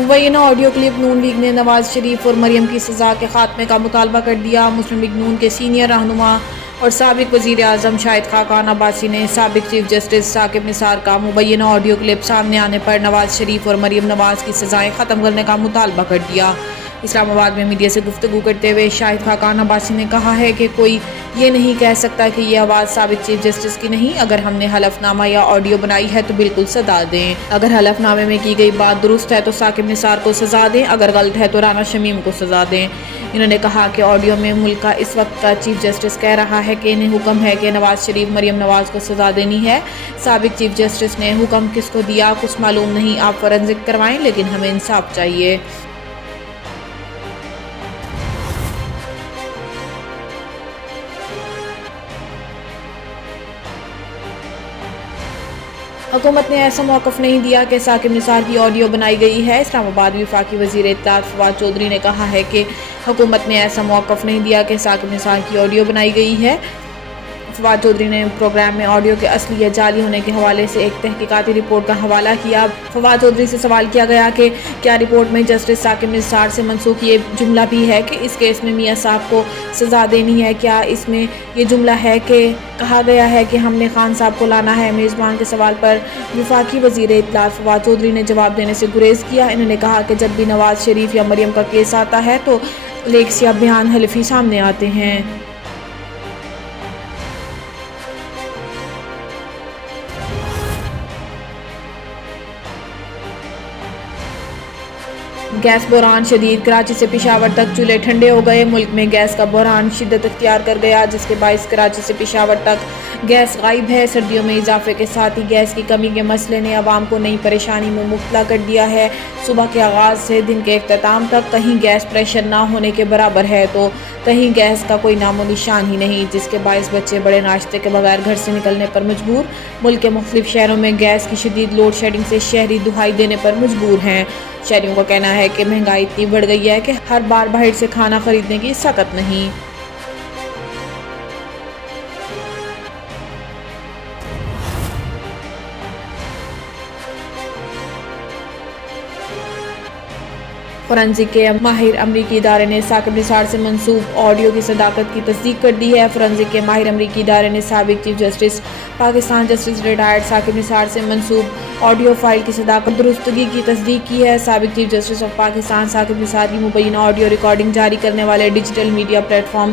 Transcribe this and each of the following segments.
مبینہ audio clip نون league نے نواز شریف اور مریم کی سزا کے خاتمے کا مطالبہ کر دیا۔ مسلم لیگ نون کے سینئر رہنما اور سابق وزیر اعظم شاہد خاقان عباسی نے سابق چیف جسٹس ثاقب نثار کا مبینہ آڈیو کلپ سامنے آنے پر نواز شریف اور مریم نواز کی سزائیں ختم کرنے کا مطالبہ کر دیا۔ اسلام آباد میں میڈیا سے گفتگو کرتے ہوئے شاہد خاقان عباسی نے کہا ہے کہ کوئی یہ نہیں کہہ سکتا کہ یہ آواز سابق چیف جسٹس کی نہیں۔ اگر ہم نے حلف نامہ یا آڈیو بنائی ہے تو بالکل سزا دیں۔ اگر حلف نامے میں کی گئی بات درست ہے تو ثاقب نثار کو سزا دیں، اگر غلط ہے تو رانا شمیم کو سزا دیں۔ انہوں نے کہا کہ آڈیو میں ملک کا اس وقت کا چیف جسٹس کہہ رہا ہے کہ انہیں حکم ہے کہ نواز شریف مریم نواز کو سزا دینی ہے۔ سابق چیف جسٹس نے حکم کس کو دیا کچھ معلوم نہیں، آپ فورنزک کروائیں، لیکن ہمیں انصاف چاہیے۔ حکومت نے ایسا موقف نہیں دیا کہ ثاقب نثار کی آڈیو بنائی گئی ہے۔ اسلام آباد وفاقی وزیر اطلاعات فواد چودھری نے کہا ہے کہ حکومت نے ایسا موقف نہیں دیا کہ ثاقب نثار کی آڈیو بنائی گئی ہے۔ فواد چودھری نے پروگرام میں آڈیو کے اصلی یا جعلی ہونے کے حوالے سے ایک تحقیقاتی رپورٹ کا حوالہ کیا۔ فواد چودھری سے سوال کیا گیا کہ کیا رپورٹ میں جسٹس ثاقب نثار سے منسوخ یہ جملہ بھی ہے کہ اس کیس میں میاں صاحب کو سزا دینی ہے؟ کیا اس میں یہ جملہ ہے کہ کہا گیا ہے کہ ہم نے خان صاحب کو لانا ہے؟ میزبان کے سوال پر وفاقی وزیر اطلاعات فواد چودھری نے جواب دینے سے گریز کیا۔ انہوں نے کہا کہ جب بھی نواز شریف یا مریم کا کیس آتا ہے تو لیکس یا بیان حلفی سامنے آتے ہیں۔ گیس بحران شدید، کراچی سے پشاور تک چولہے ٹھنڈے ہو گئے۔ ملک میں گیس کا بحران شدت اختیار کر گیا، جس کے باعث کراچی سے پشاور تک گیس غائب ہے۔ سردیوں میں اضافے کے ساتھ ہی گیس کی کمی کے مسئلے نے عوام کو نئی پریشانی میں مبتلا کر دیا ہے۔ صبح کے آغاز سے دن کے اختتام تک کہیں گیس پریشر نہ ہونے کے برابر ہے تو کہیں گیس کا کوئی نام و نشان ہی نہیں، جس کے باعث بچے بڑے ناشتے کے بغیر گھر سے نکلنے پر مجبور۔ ملک کے مختلف شہروں میں گیس کی شدید لوڈ شیڈنگ سے شہری دہائی دینے پر مجبور ہیں۔ شہریوں کا کہنا ہے کہ مہنگائی اتنی بڑھ گئی ہے کہ ہر بار باہر سے کھانا خریدنے کی سکت نہیں۔ فورنزک کے ماہر امریکی ادارے نے ثاقب نثار سے منسوب آڈیو کی صداقت کی تصدیق کر دی ہے۔ فورنزک کے ماہر امریکی ادارے نے سابق chief justice Pakistan justice retired Saqib Nisar سے منسوب آڈیو فائل کی صداقت درستگی کی تصدیق کی ہے۔ سابق chief justice of Pakistan Saqib Nisar کی مبینہ آڈیو ریکارڈنگ جاری کرنے والے digital media platform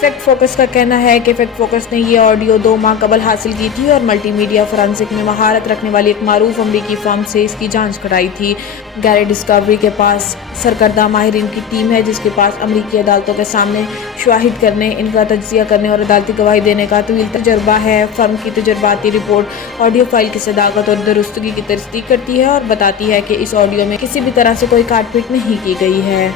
Fact Focus کا کہنا ہے کہ فیکٹ فوکس نے یہ آڈیو 2 ماہ قبل حاصل کی تھی اور ملٹی میڈیا فورنزک میں مہارت رکھنے والی ایک معروف امریکی فرم سے اس کی جانچ کرائی تھی۔ گیری ڈسکوری کے پاس سرکردہ ماہرین کی ٹیم ہے، جس کے پاس امریکی عدالتوں کے سامنے شواہد کرنے، ان کا تجزیہ کرنے اور عدالتی گواہی دینے کا طویل تجربہ ہے۔ فرم کی تجرباتی رپورٹ آڈیو فائل کی صداقت اور درستگی کی تصدیق کرتی ہے اور بتاتی ہے کہ اس آڈیو میں کسی بھی طرح سے کوئی کاٹ پھینٹ نہیں کی گئی ہے۔